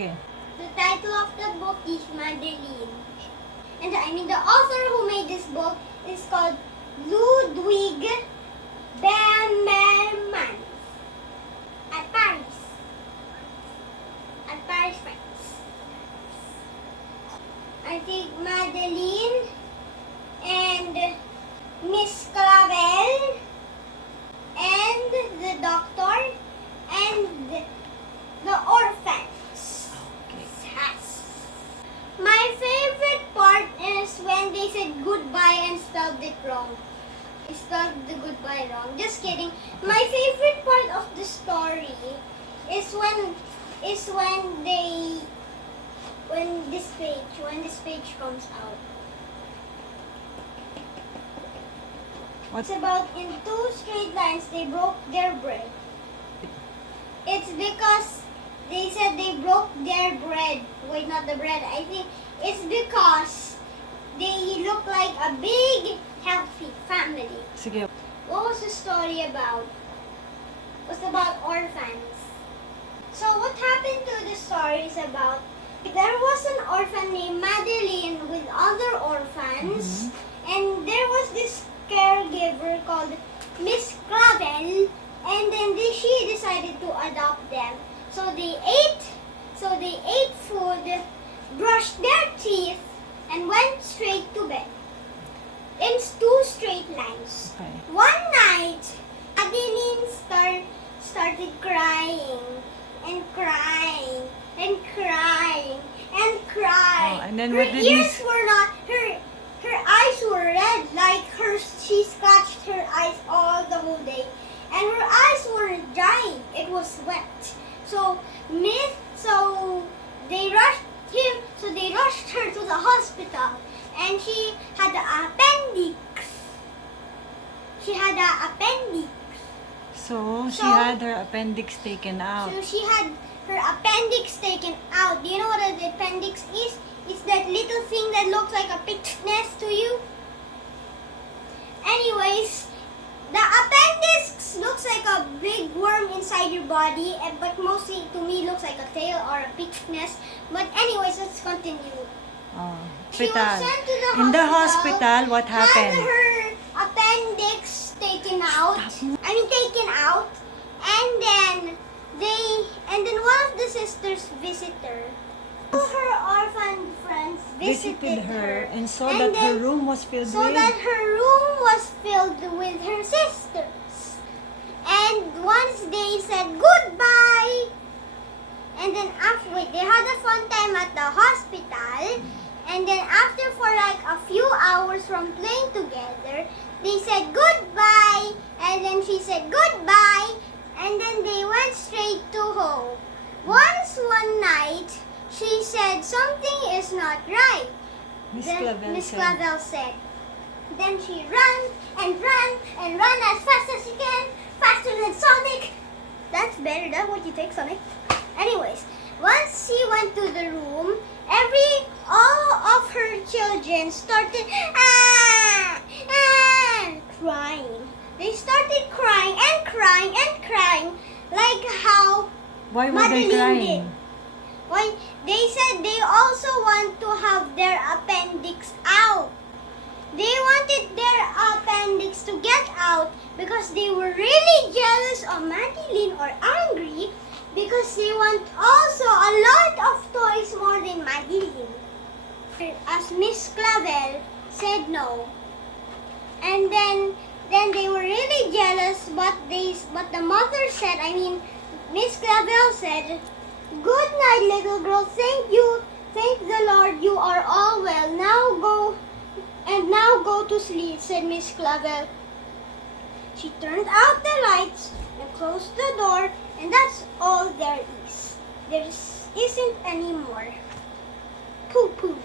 Okay. The title of the book is Madeline. And the author who made this book is called Ludwig Bemelmans. At Paris. At Paris, France. I think Madeline and Miss Clavel and the doctor and the orphans. Okay. My favorite part is when they said goodbye and spelled it wrong. They spelled the goodbye wrong. Just kidding. My favorite part of the story is when this page comes out. What's It's about in 2 straight lines they broke their bread. It's because they said they broke their bread. Wait, not the bread. I think it's because they look like a big, healthy family. Sige. What was the story about? It was about orphans. So what happened to the story is about there was an orphan named Madeline with other orphans, and there was this caregiver called Miss Clavel, and then she decided to adopt them. So they ate food, brushed their teeth, and went straight to bed. In 2 straight lines. Okay. One night, Madeline started crying and crying and crying and crying. Oh, and then her what did ears Miss- were not her eyes were red, like she scratched her eyes all the whole day, and her eyes were dry. It was wet. So they rushed her to the hospital, and she had an appendix. She had an appendix. So, she So- had her appendix taken out. So she had her appendix taken out. Do you know what an appendix is? It's that little thing that looks like a picnic nest to you. Anyways, the appendix looks like a big worm inside your body, but mostly to me looks like a tail or a picnic nest. But anyways, let's continue. Oh, She was hospital. sent to the In the hospital, hospital, what had happened? her appendix taken out. Taken out, and then one of the sisters visited her. Her orphan friends visited her, and saw and that her then- room was filled so with... that her room was filled with her sisters. And once they said goodbye, and then they had a fun time at the hospital, and then after for like a few hours from playing together, they said goodbye, and then she said goodbye, and then they went straight to home. One night, she said something is not right. Miss Then Clavel Miss said, Clavel said. Then she ran as fast as she can, faster than Sonic. That's better. That's what you take, Sonic. Anyways, once she went to the room, all of her children started crying. They started crying and crying and crying, like how Why were they Madeline crying? did. Why they said they also want to have their appendix out. They wanted their appendix to get out because they were really jealous of Madeline or angry because they want also a lot of toys more than Madeline. As Miss Clavel said no. And then they were really jealous, but the mother said, Miss Clavel said, "Good night, little girl. Thank you. Thank the Lord you are all well. Now go to sleep," said Miss Clavel. She turned out the lights and closed the door, and that's all there is. There isn't any more. Poo poo.